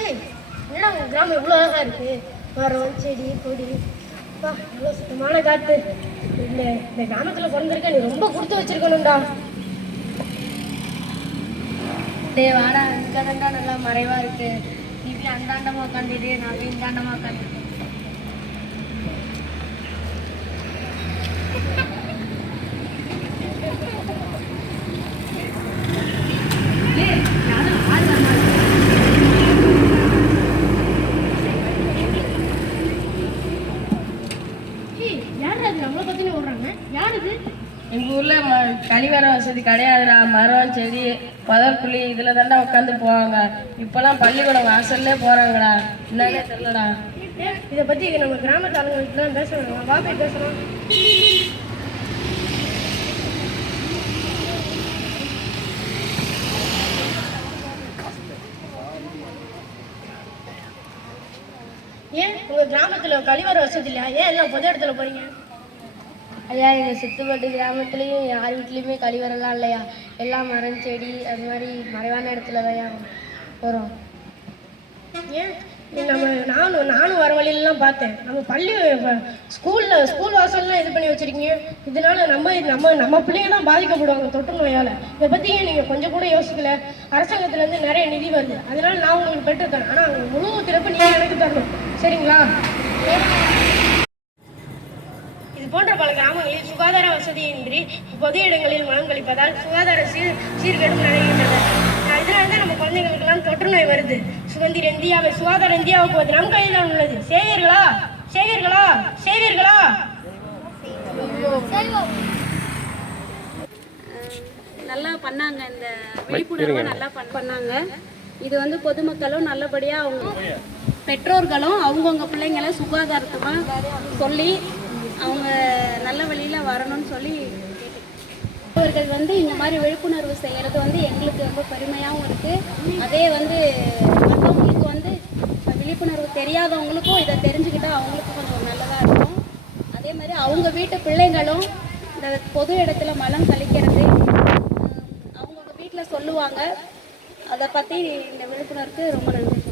ஏய் கிராமம் இவ்வளோ அழகா இருக்கு? மரம் செடி கொடி. அப்பா இவ்வளோ சுத்தமான காற்று இந்த இந்த கிராமத்தில் பிறந்திருக்க நீ ரொம்ப கொடுத்து வச்சிருக்கணும்டா. டேய் வாடா இங்கே தான்டா நல்லா மறைவா இருக்கு. நீ போய் அந்தாண்டமா உட்காந்துட்டு நான் போய் இந்தாண்டமா உட்காந்து யார் அது நம்மளை பற்றின ஓடுறாங்க யார் அது எங்கள் ஊரில் ம கழிவற வசதி கிடையாதுடா. மரம் செடி பதப்புள்ளி இதில் தாண்டா உட்காந்து போவாங்க. இப்போலாம் பள்ளிக்கூடம் வாசல்லே போகிறாங்கடா என்னன்னே தெரிலடா இதை பற்றி நம்ம கிராமத்து ஆளுங்களுக்கு தான் பேச வேணும் வா போய் பேசலாம். ஏன் உங்கள் கிராமத்தில் கழிவறை வசதி இல்லையா? ஏன் எல்லாம் பொது இடத்துல போகிறீங்க ஐயா எங்கள் சித்துப்பட்டு கிராமத்துலேயும் யார் வீட்லேயுமே கழிவறலாம் இல்லையா? எல்லாம் மரம் செடி அது மாதிரி மறைவான இடத்துல தான் போகிறோம் ஏன்? ஏன் நம்ம நானும் நானும் வர வழியிலலாம் பார்த்தேன். நம்ம பள்ளி ஸ்கூல்ல ஸ்கூல் வாசல்லாம் இது பண்ணி வச்சிருக்கீங்க. இதனால நம்ம நம்ம நம்ம பிள்ளைங்க தான் பாதிக்கப்படுவாங்க தொற்று நோயால. இதை பத்தி ஏன் நீங்க கொஞ்சம் கூட யோசிக்கல? அரசாங்கத்துல இருந்து நிறைய நிதி வருது. அதனால நான் உங்களுக்கு பெற்று தரேன். ஆனா அவங்க முழு திறப்பு நீங்க எனக்கு தரணும். சரிங்களா? இது போன்ற பல கிராமங்களில் சுகாதார வசதியின்றி பொது இடங்களில் மலம் கழிப்பதால் சுகாதார சீர் சீர்கேடும் நடக்கின்றன இதனால தான் நம்ம குழந்தைகளுக்கெல்லாம் தொற்று நோய் வருது. சுதந்திர இந்தியாவை சுகாதார இந்தியாவுக்கு நம் கையில் தான் உள்ளது. செய்வீர்களா செய்வீர்களா செய்வீர்களா நல்லா பண்ணாங்க. இந்த விழிப்புணர்வை நல்லா பண்- பண்ணாங்க. இது வந்து பொதுமக்களும் நல்லபடியாக அவங்க பெற்றோர்களும் அவங்கவுங்க பிள்ளைங்களை சுகாதாரத்துமாக சொல்லி அவங்க நல்ல வழியில் வரணும்னு சொல்லி அவர்கள் வந்து இந்த மாதிரி விழிப்புணர்வு செய்கிறது வந்து எங்களுக்கு ரொம்ப பெருமையாகவும் இருக்குது அதே வந்து மற்றவங்களுக்கு வந்து விழிப்புணர்வு தெரியாதவங்களுக்கும் இதை தெரிஞ்சுக்கிட்டால் அவங்களுக்கும் கொஞ்சம் நல்லதாக இருக்கும். அதே மாதிரி அவங்க வீட்டு பிள்ளைங்களும் இந்த பொது இடத்துல மலம் கழிக்கிறது அவங்கவுங்க வீட்டில் சொல்லுவாங்க. அதை பற்றி இந்த விழிப்புணர்வுக்கு ரொம்ப நன்றி.